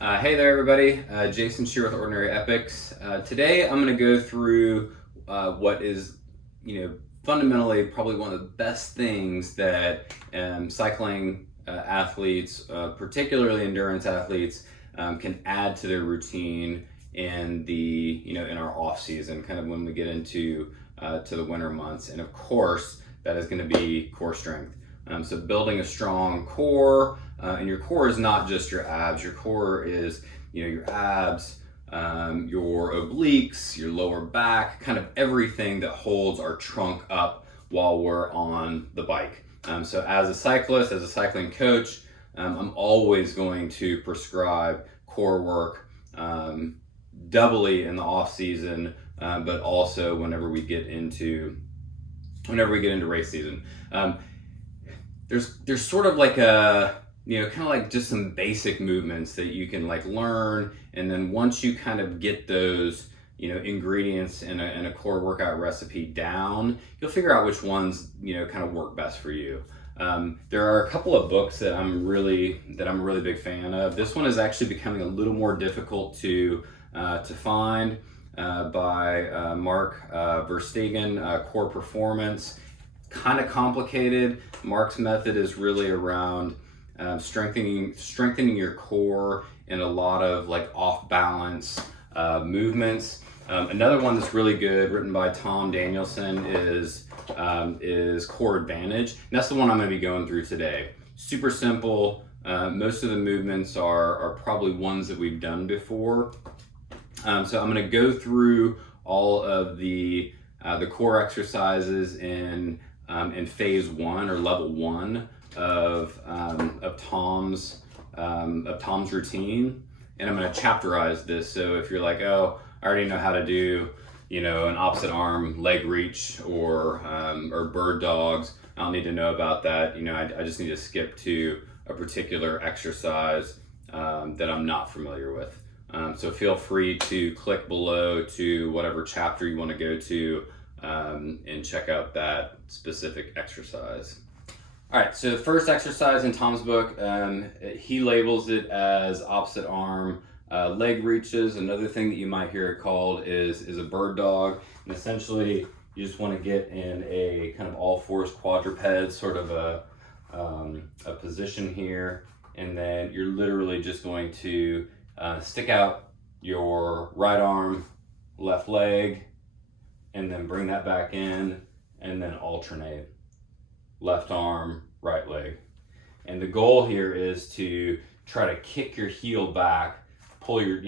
Hey there, everybody. Jason here with Ordinary Epics. Today, I'm going to go through what is, fundamentally probably one of the best things that cycling athletes, particularly endurance athletes, can add to their routine in in our off season, kind of when we get into to the winter months, and of course, that is going to be core strength. So building a strong core, and your core is not just your abs. Your core is, your abs, your obliques, your lower back, kind of everything that holds our trunk up while we're on the bike. So as a cyclist, as a cycling coach, I'm always going to prescribe core work, doubly in the off season, but also whenever we get into race season. There's sort of like a, kind of like just some basic movements that you can like learn, and then once you kind of get those ingredients in a core workout recipe down, you'll figure out which ones kind of work best for you. There are a couple of books that I'm a really big fan of. This one is actually becoming a little more difficult to find, by Mark Verstegen, Core Performance. Kind of complicated. Mark's method is really around strengthening your core in a lot of like off balance movements. Another one that's really good, written by Tom Danielson, is Core Advantage. And that's the one I'm going to be going through today. Super simple. Most of the movements are probably ones that we've done before. So I'm going to go through all of the core exercises in phase one, or level one of Tom's routine, and I'm going to chapterize this. So if you're like, oh, I already know how to do an opposite arm leg reach or bird dogs, I don't need to know about that. I just need to skip to a particular exercise that I'm not familiar with. So feel free to click below to whatever chapter you want to go to, and check out that specific exercise. All right, so the first exercise in Tom's book, he labels it as opposite arm leg reaches. Another thing that you might hear it called is a bird dog. And essentially, you just want to get in a kind of all fours quadruped sort of a position here, and then you're literally just going to stick out your right arm, left leg, and then bring that back in, and then alternate left arm, right leg. And the goal here is to try to kick your heel back, pull your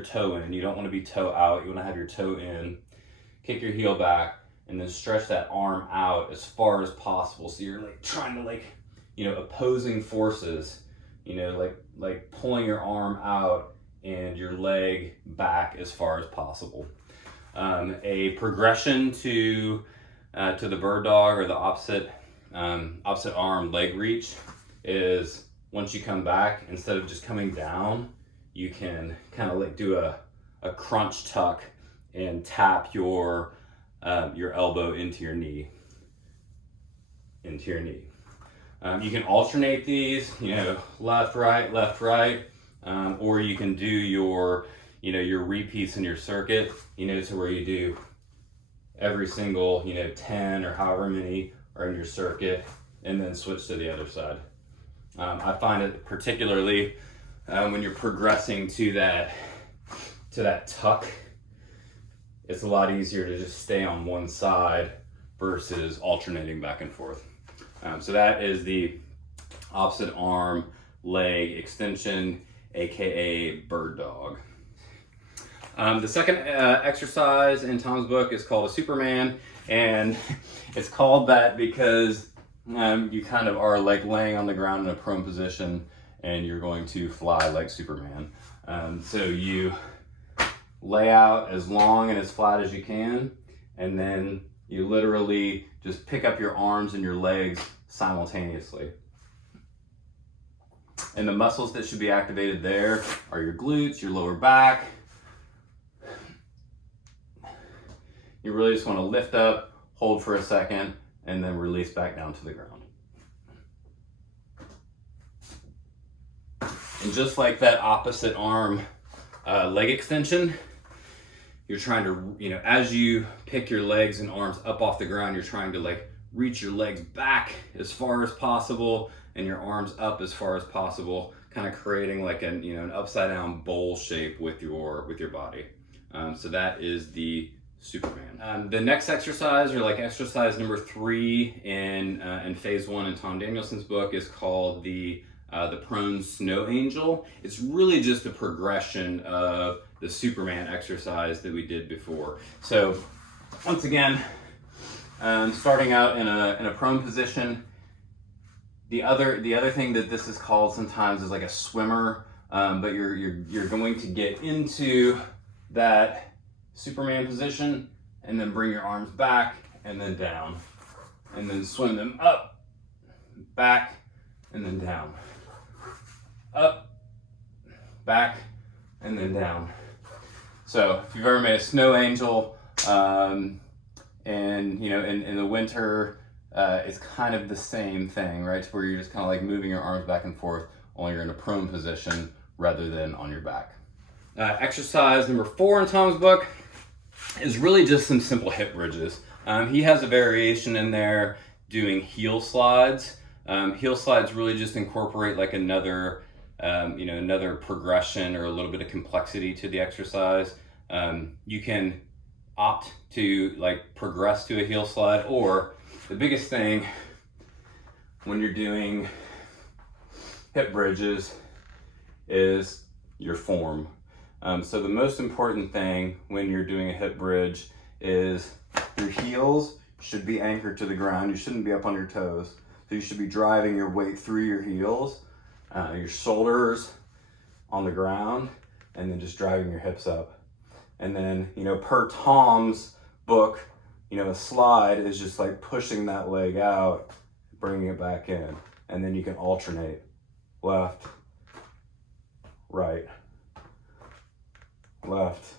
toe in. You don't want to be toe out, you want to have your toe in, kick your heel back, and then stretch that arm out as far as possible. So you're like trying to opposing forces, like pulling your arm out and your leg back as far as possible. A progression to the bird dog, or the opposite arm leg reach, is once you come back, instead of just coming down, you can kind of like do a crunch tuck and tap your elbow into your knee. You can alternate these, left, right, or you can do your repeats in your circuit, to where you do every single, 10 or however many are in your circuit, and then switch to the other side. I find it particularly when you're progressing to that tuck, it's a lot easier to just stay on one side versus alternating back and forth. So that is the opposite arm leg extension, aka bird dog. The second exercise in Tom's book is called a Superman, and it's called that because you kind of are like laying on the ground in a prone position, and you're going to fly like Superman. So you lay out as long and as flat as you can, and then you literally just pick up your arms and your legs simultaneously. And the muscles that should be activated there are your glutes, your lower back. You really just want to lift up, hold for a second, and then release back down to the ground. And just like that opposite arm leg extension, you're trying to, you know, as you pick your legs and arms up off the ground, you're trying to like reach your legs back as far as possible and your arms up as far as possible, kind of creating like an, you know, an upside down bowl shape with your body. So that is the Superman. The next exercise, or like exercise number 3 in phase 1 in Tom Danielson's book, is called the prone snow angel. It's really just a progression of the Superman exercise that we did before. So once again, starting out in a prone position. The other thing that this is called sometimes is like a swimmer, but you're going to get into that Superman position and then bring your arms back and then down, and then swim them up, back, and then down, up, back, and then down. So if you've ever made a snow angel, and you know, in the winter, it's kind of the same thing, right? Where you're just kind of like moving your arms back and forth, only you're in a prone position rather than on your back. Exercise number 4 in Tom's book is really just some simple hip bridges. He has a variation in there doing heel slides. Heel slides really just incorporate like another, you know, another progression or a little bit of complexity to the exercise. You can opt to like progress to a heel slide, or the biggest thing when you're doing hip bridges is your form. So the most important thing when you're doing a hip bridge is your heels should be anchored to the ground. You shouldn't be up on your toes. So you should be driving your weight through your heels, your shoulders on the ground, and then just driving your hips up. And then, you know, per Tom's book, you know, a slide is just like pushing that leg out, bringing it back in. And then you can alternate left, right, left,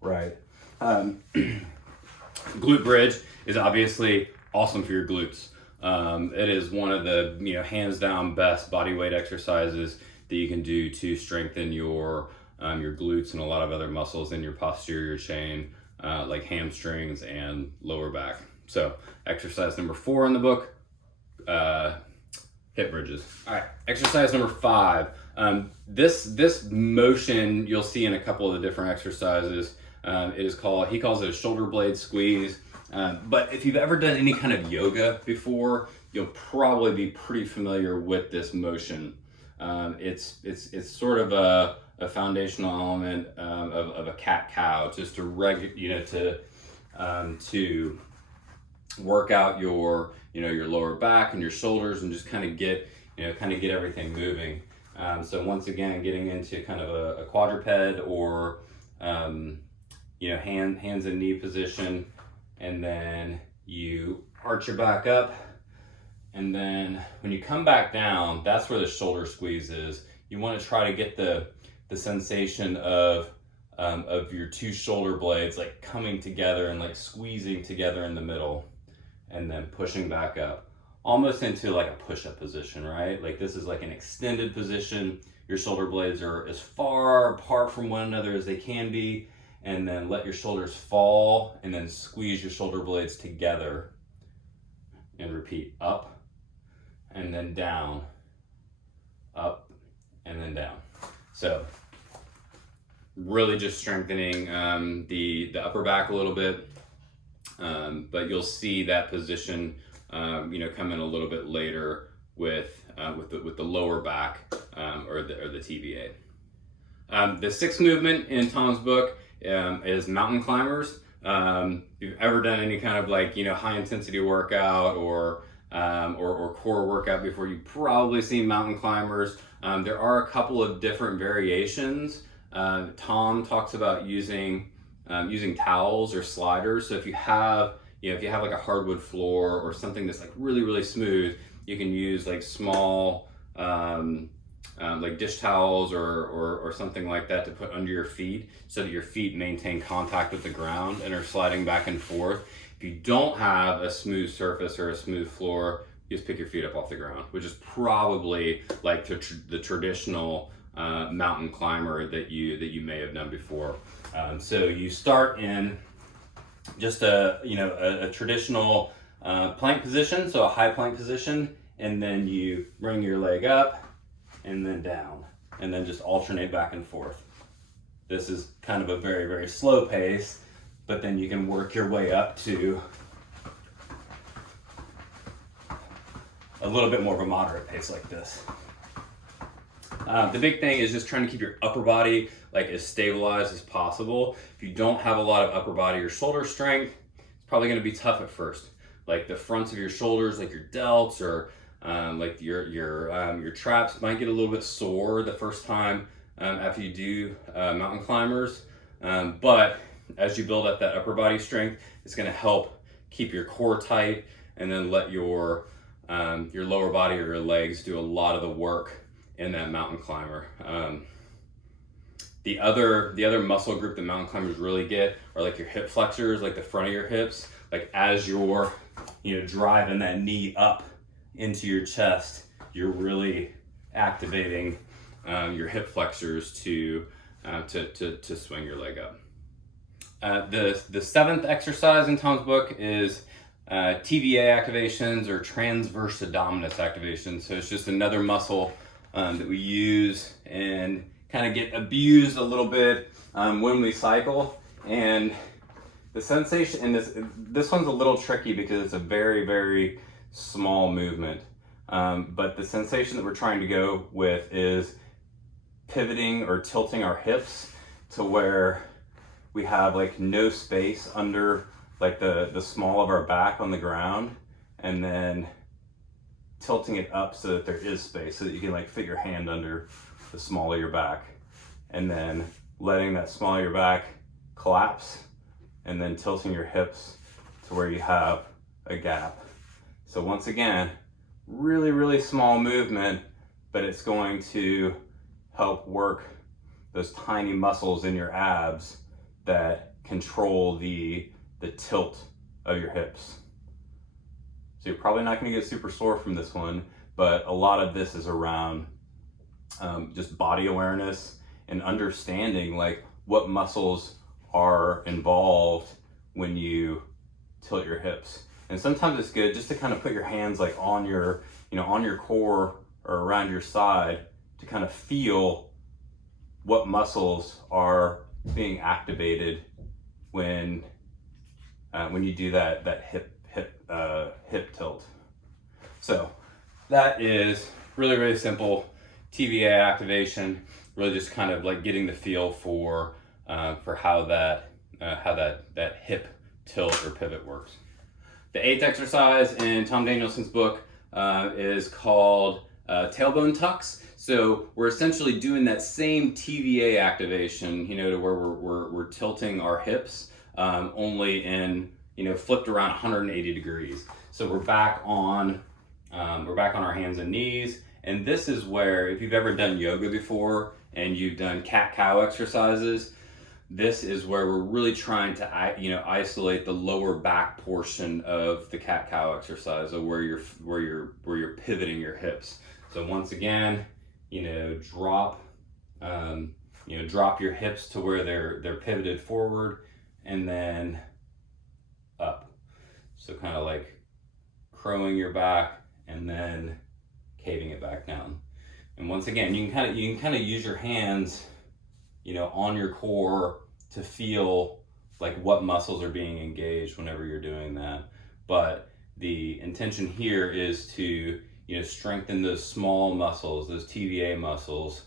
right. Glute bridge is obviously awesome for your glutes. It is one of the, you know, hands down best body weight exercises that you can do to strengthen your glutes and a lot of other muscles in your posterior chain, like hamstrings and lower back. So exercise number 4 in the book, hip bridges. All right, exercise number 5. This motion you'll see in a couple of the different exercises. He calls it a shoulder blade squeeze. But if you've ever done any kind of yoga before, you'll probably be pretty familiar with this motion. It's sort of a foundational element of a cat-cow, just to work out your lower back and your shoulders, and just kind of get everything moving. So once again, getting into kind of a quadruped or hands and knee position, and then you arch your back up, and then when you come back down, that's where the shoulder squeeze is. You want to try to get the sensation of your 2 shoulder blades like coming together and like squeezing together in the middle, and then pushing back up, almost into like a push-up position, right? Like this is like an extended position. Your shoulder blades are as far apart from one another as they can be, and then let your shoulders fall, and then squeeze your shoulder blades together, and repeat up and then down, up and then down. So really just strengthening the upper back a little bit, but you'll see that position come in a little bit later with the lower back or the TVA. The 6th movement in Tom's book is mountain climbers. If you've ever done any kind of like high intensity workout or core workout before, you've probably seen mountain climbers. There are a couple of different variations. Tom talks about using towels or sliders. So if you have like a hardwood floor or something that's like really smooth, you can use like small like dish towels or something like that to put under your feet, so that your feet maintain contact with the ground and are sliding back and forth. If you don't have a smooth surface or a smooth floor, you just pick your feet up off the ground, which is probably like the traditional mountain climber that you may have done before. So you start in just a traditional plank position, so a high plank position, and then you bring your leg up and then down, and then just alternate back and forth. This is kind of a very, very slow pace, but then you can work your way up to a little bit more of a moderate pace like this. The big thing is just trying to keep your upper body like as stabilized as possible. If you don't have a lot of upper body or shoulder strength, it's probably going to be tough at first. Like the fronts of your shoulders, like your delts, or like your traps might get a little bit sore the first time after you do mountain climbers. But as you build up that upper body strength, it's going to help keep your core tight, and then let your lower body or your legs do a lot of the work in that mountain climber. The other muscle group that mountain climbers really get are like your hip flexors, like the front of your hips. Like as you're driving that knee up into your chest, you're really activating your hip flexors to swing your leg up. The seventh exercise in Tom's book is TVA activations, or transverse abdominis activations. So it's just another muscle that we use and kind of get abused a little bit when we cycle. And the sensation, and this one's a little tricky because it's a very, very small movement. But the sensation that we're trying to go with is pivoting or tilting our hips to where we have like no space under like the small of our back on the ground, and then tilting it up so that there is space, so that you can like fit your hand under the small of your back, and then letting that small of your back collapse, and then tilting your hips to where you have a gap. So once again, really, really small movement, but it's going to help work those tiny muscles in your abs that control the tilt of your hips. So you're probably not going to get super sore from this one, but a lot of this is around just body awareness and understanding like what muscles are involved when you tilt your hips. And sometimes it's good just to kind of put your hands like on your core or around your side to kind of feel what muscles are being activated when you do that hip tilt. So that is really, really simple TVA activation. Really just kind of like getting the feel for how that hip tilt or pivot works. The eighth exercise in Tom Danielson's book is called Tailbone Tucks. So we're essentially doing that same TVA activation, to where we're tilting our hips, only in flipped around 180 degrees. So we're back on our hands and knees, and this is where, if you've ever done yoga before and you've done cat-cow exercises, this is where we're really trying to isolate the lower back portion of the cat-cow exercise, so where you're pivoting your hips. So once again, drop your hips to where they're pivoted forward, and then up. So kind of like crowing your back and then caving it back down. And once again, you can kind of use your hands, on your core to feel like what muscles are being engaged whenever you're doing that. But the intention here is to, strengthen those small muscles, those TVA muscles,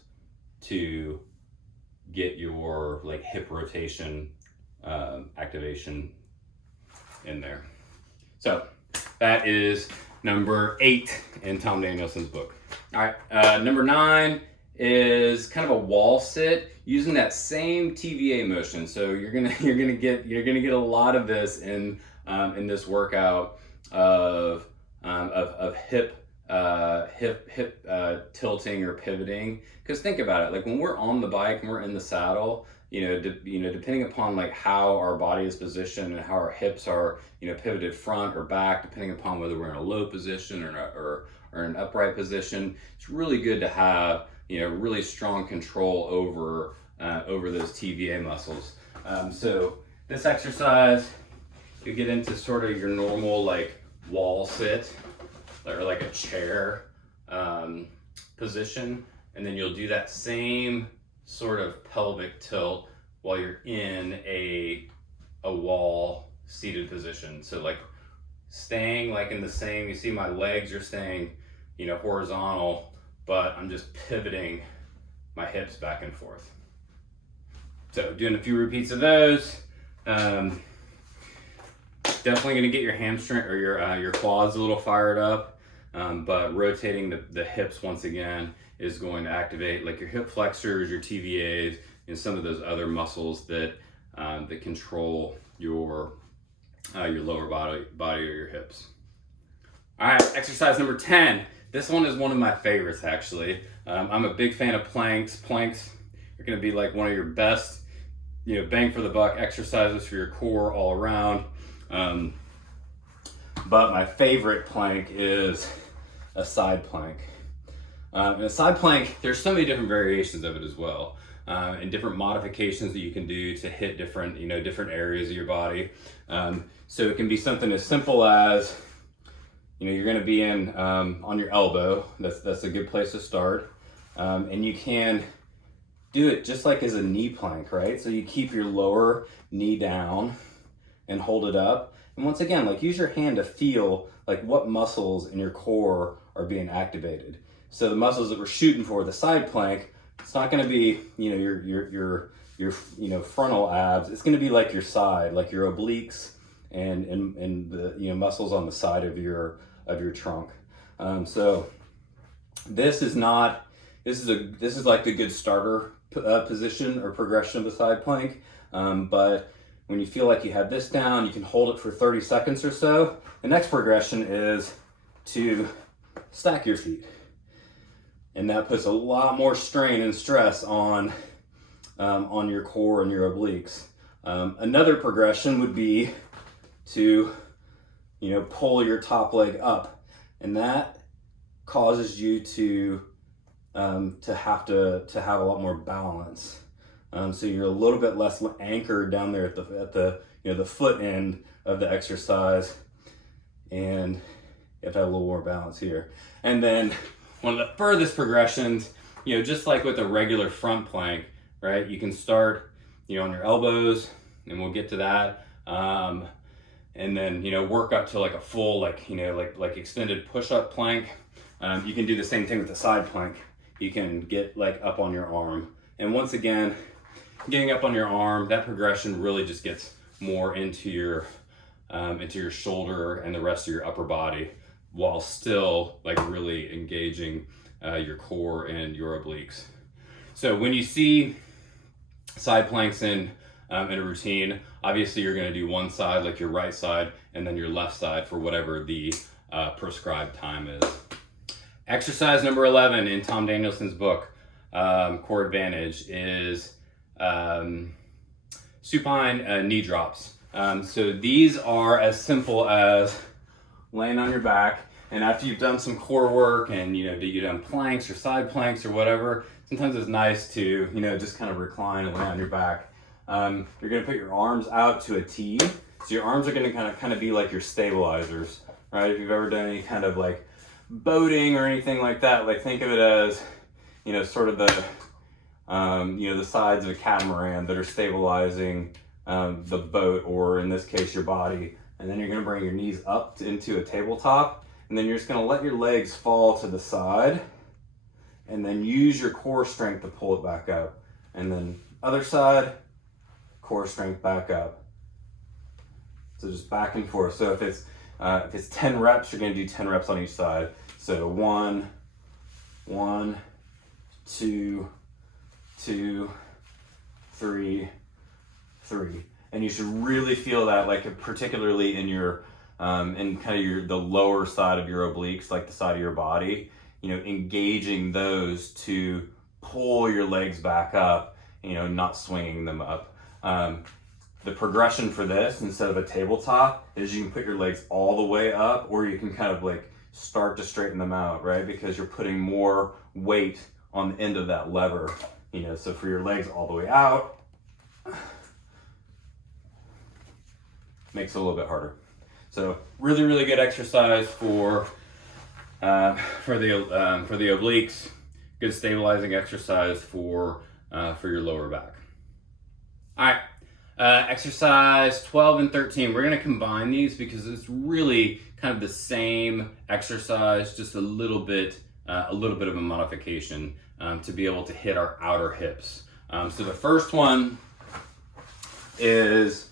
to get your like hip rotation activation in there. So that is number 8 in Tom Danielson's book. All right, number 9 is kind of a wall sit using that same TVA motion. So you're gonna get a lot of this in this workout of hip hip tilting or pivoting. Because think about it, like when we're on the bike and we're in the saddle, depending upon like how our body is positioned and how our hips are, pivoted front or back, depending upon whether we're in a low position or an upright position, it's really good to have, really strong control over those TVA muscles. So this exercise, you get into sort of your normal like wall sit or like a chair position, and then you'll do that same sort of pelvic tilt while you're in a wall seated position. So like staying like in the same, you see my legs are staying, horizontal, but I'm just pivoting my hips back and forth. So doing a few repeats of those. Definitely gonna get your hamstring or your quads a little fired up, but rotating the hips once again is going to activate like your hip flexors, your TVAs, and some of those other muscles that control your lower body or your hips. All right, exercise number 10. This one is one of my favorites actually. I'm a big fan of planks. Planks are going to be like one of your best, bang for the buck exercises for your core all around. But my favorite plank is a side plank. And a side plank, there's so many different variations of it as well, and different modifications that you can do to hit different, different areas of your body. So it can be something as simple as, you're going to be in on your elbow. That's a good place to start. And you can do it just like as a knee plank, right? So you keep your lower knee down and hold it up. And once again, like use your hand to feel like what muscles in your core are being activated. So the muscles that we're shooting for, the side plank, it's not going to be, your frontal abs. It's going to be like your side, like your obliques and the, muscles on the side of your trunk. So this is like the good starter position or progression of the side plank. But when you feel like you have this down, you can hold it for 30 seconds or so. The next progression is to stack your feet. And that puts a lot more strain and stress on your core and your obliques. Another progression would be to, pull your top leg up, and that causes you to have a lot more balance. So you're a little bit less anchored down there at the foot end of the exercise, and you have to have a little more balance here. And then one of the furthest progressions, just like with a regular front plank, right? You can start, on your elbows, and we'll get to that. And then, work up to like a full, like extended push-up plank. You can do the same thing with the side plank. You can get like up on your arm. And once again, getting up on your arm, that progression really just gets more into your shoulder and the rest of your upper body, while still like really engaging your core and your obliques. So when you see side planks in a routine, obviously you're going to do one side, like your right side, and then your left side for whatever the prescribed time is. Exercise number 11 in Tom Danielson's book, Core Advantage, is supine knee drops. So these are as simple as laying on your back, and after you've done some core work and you've done planks or side planks or whatever, sometimes it's nice to just kind of recline and lay on your back. You're going to put your arms out to a T. So your arms are going to kind of be like your stabilizers, right? If you've ever done any kind of like boating or anything like that, like think of it as sort of the the sides of a catamaran that are stabilizing the boat, or in this case your body. And then you're going to bring your knees up into a tabletop, and then you're just going to let your legs fall to the side, and then use your core strength to pull it back up. And then other side, core strength back up. So just back and forth. So if it's 10 reps, you're going to do 10 reps on each side. So 1, 2, 3. And you should really feel that, like particularly in your and kind of the lower side of your obliques, like the side of your body, engaging those to pull your legs back up, not swinging them up. The progression for this, instead of a tabletop, is you can put your legs all the way up, or you can kind of like start to straighten them out, right? Because you're putting more weight on the end of that lever, so for your legs all the way out, makes it a little bit harder. So really, really good exercise for the obliques. Good stabilizing exercise for your lower back. All right, exercise 12 and 13. We're gonna combine these because it's really kind of the same exercise, just a little bit of a modification to be able to hit our outer hips. So the first one is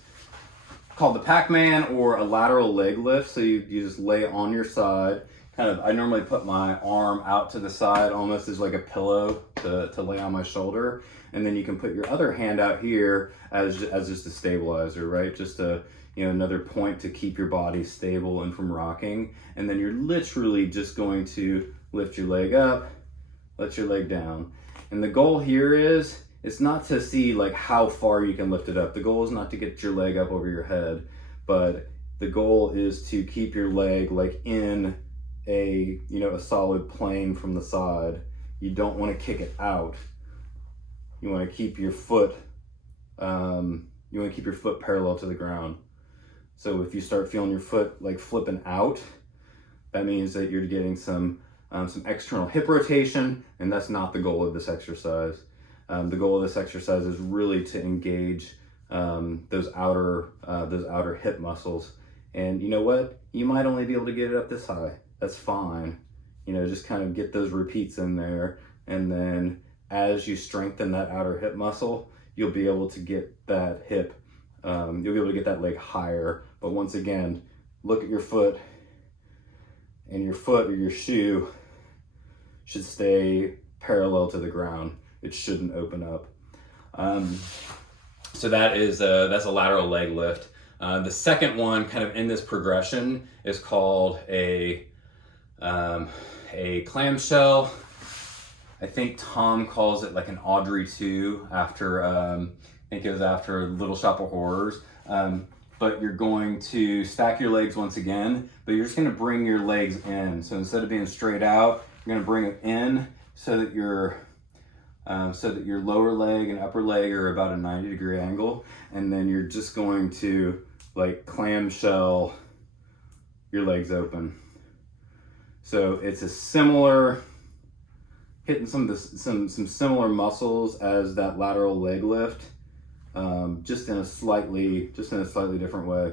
called the Pacman, or a lateral leg lift. So you just lay on your side. I normally put my arm out to the side almost as like a pillow to lay on my shoulder. And then you can put your other hand out here as just a stabilizer, right? Just another point to keep your body stable and from rocking. And then you're literally just going to lift your leg up, let your leg down. And the goal here is, it's not to see like how far you can lift it up. The goal is not to get your leg up over your head, but the goal is to keep your leg like in a solid plane from the side. You don't want to kick it out. You want to keep your foot parallel to the ground. So if you start feeling your foot like flipping out, that means that you're getting some external hip rotation, and that's not the goal of this exercise. The goal of this exercise is really to engage those outer hip muscles. And you know what? You might only be able to get it up this high. That's fine. Just kind of get those repeats in there, and then as you strengthen that outer hip muscle, you'll be able to get that hip, you'll be able to get that leg higher. But once again, look at your foot, and your foot or your shoe should stay parallel to the ground. It shouldn't open up. So that's a lateral leg lift. The second one, kind of in this progression, is called a clamshell. I think Tom calls it like an Audrey Two, after I think it was after Little Shop of Horrors. But you're going to stack your legs once again, but you're just going to bring your legs in. So instead of being straight out, you're going to bring it in so that your lower leg and upper leg are about a 90-degree angle, and then you're just going to like clamshell your legs open. So it's a similar, hitting some similar muscles as that lateral leg lift, just in a slightly different way.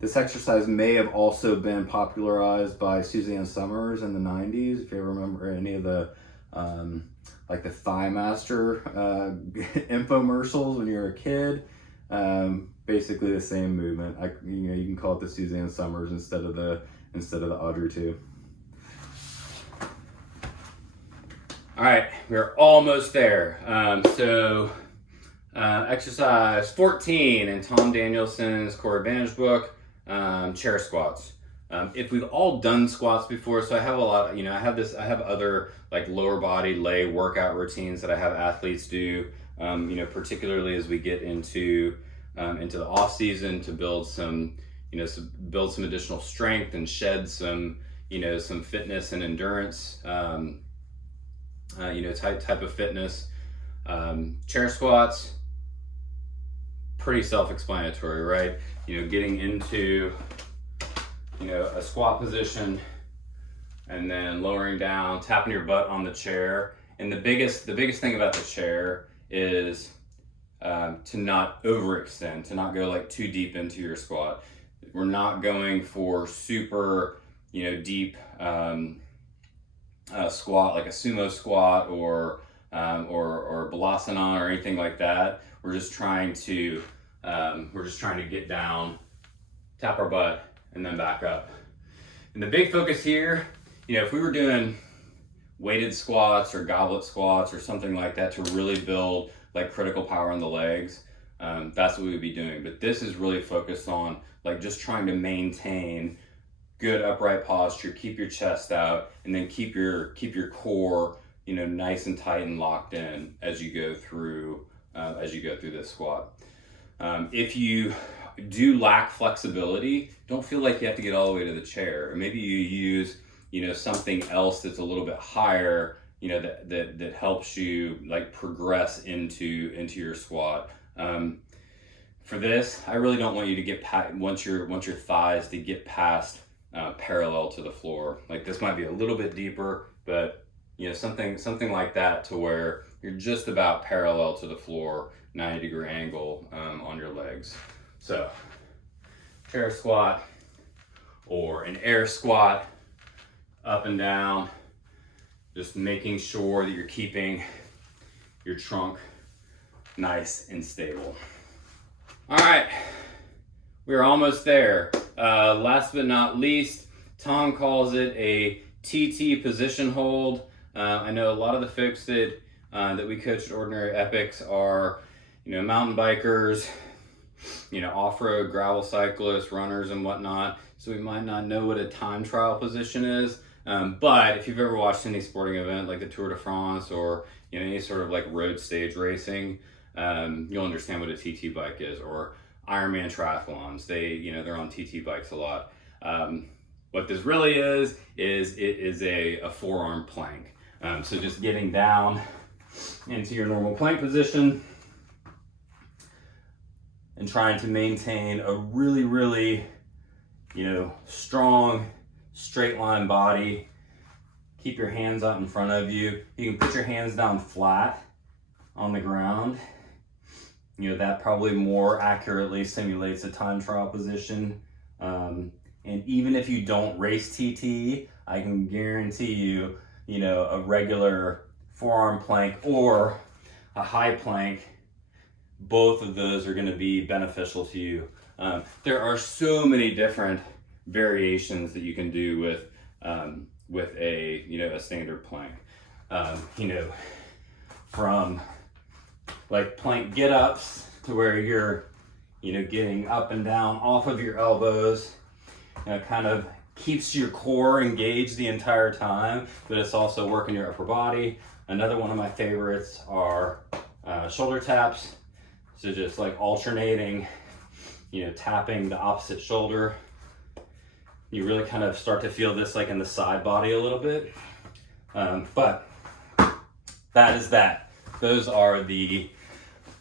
This exercise may have also been popularized by Suzanne Summers in the 90s, if you ever remember any of the like the Thigh Master infomercials when you were a kid. Basically the same movement. You can call it the Suzanne Summers instead of the Audrey Two. All right, we're almost there. Exercise 14 in Tom Danielson's Core Advantage book, chair squats. If we've all done squats before, so I have a lot, I have other like lower body lay workout routines that I have athletes do, particularly as we get into the off season, to build some additional strength and shed some fitness and endurance, type of fitness. Chair squats, pretty self-explanatory, right? Getting into a squat position and then lowering down, tapping your butt on the chair. And the biggest thing about the chair is to not overextend, to not go like too deep into your squat. We're not going for super deep squat, like a sumo squat or balasana or anything like that. We're just trying to get down, tap our butt, and then back up. And the big focus here, if we were doing weighted squats or goblet squats or something like that to really build like critical power in the legs, that's what we would be doing. But this is really focused on like just trying to maintain good upright posture, keep your chest out, and then keep your core, you know, nice and tight and locked in as you go through this squat. If you do lack flexibility, don't feel like you have to get all the way to the chair. Or maybe you use, you know, something else that's a little bit higher, you know, that helps you like progress into your squat. For this, I really don't want you to get once your thighs to get past parallel to the floor. Like this might be a little bit deeper, but you know, something like that to where you're just about parallel to the floor, 90-degree angle on your legs. So chair squat or an air squat, up and down, just making sure that you're keeping your trunk nice and stable. All right, we're almost there. Last but not least, Tom calls it a TT position hold. I know a lot of the folks that we coach at Ordinary Epics are, you know, mountain bikers, you know, off-road gravel cyclists, runners and whatnot. So we might not know what a time trial position is. But if you've ever watched any sporting event like the Tour de France or, you know, any sort of like road stage racing, you'll understand what a TT bike is, or Ironman triathlons. They're on TT bikes a lot. What this really is it is a forearm plank. So just getting down into your normal plank position and trying to maintain a really, really, you know, strong, straight line body. Keep your hands out in front of you. You can put your hands down flat on the ground. You know, that probably more accurately simulates a time trial position. And even if you don't race TT, I can guarantee you, you know, a regular forearm plank or a high plank, both of those are going to be beneficial to you. There are so many different variations that you can do with a, you know, a standard plank. You know, from like plank get-ups to where you're, you know, getting up and down off of your elbows. You know, kind of keeps your core engaged the entire time, but it's also working your upper body. Another one of my favorites are shoulder taps. So just like alternating, you know, tapping the opposite shoulder. You really kind of start to feel this like in the side body a little bit. But that is that. Those are the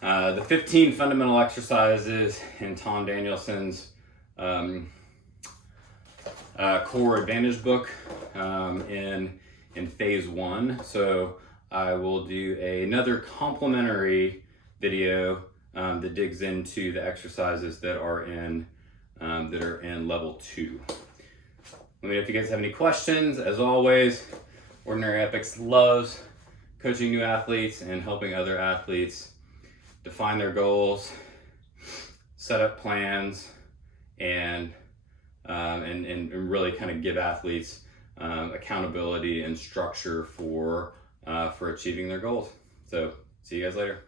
15 fundamental exercises in Tom Danielson's core advantage book in phase 1. So I will do another complimentary video that digs into the exercises that are in level 2. Let me know if you guys have any questions. As always, Ordinary Epics loves coaching new athletes and helping other athletes define their goals, set up plans, and really kind of give athletes accountability and structure for achieving their goals. So see you guys later.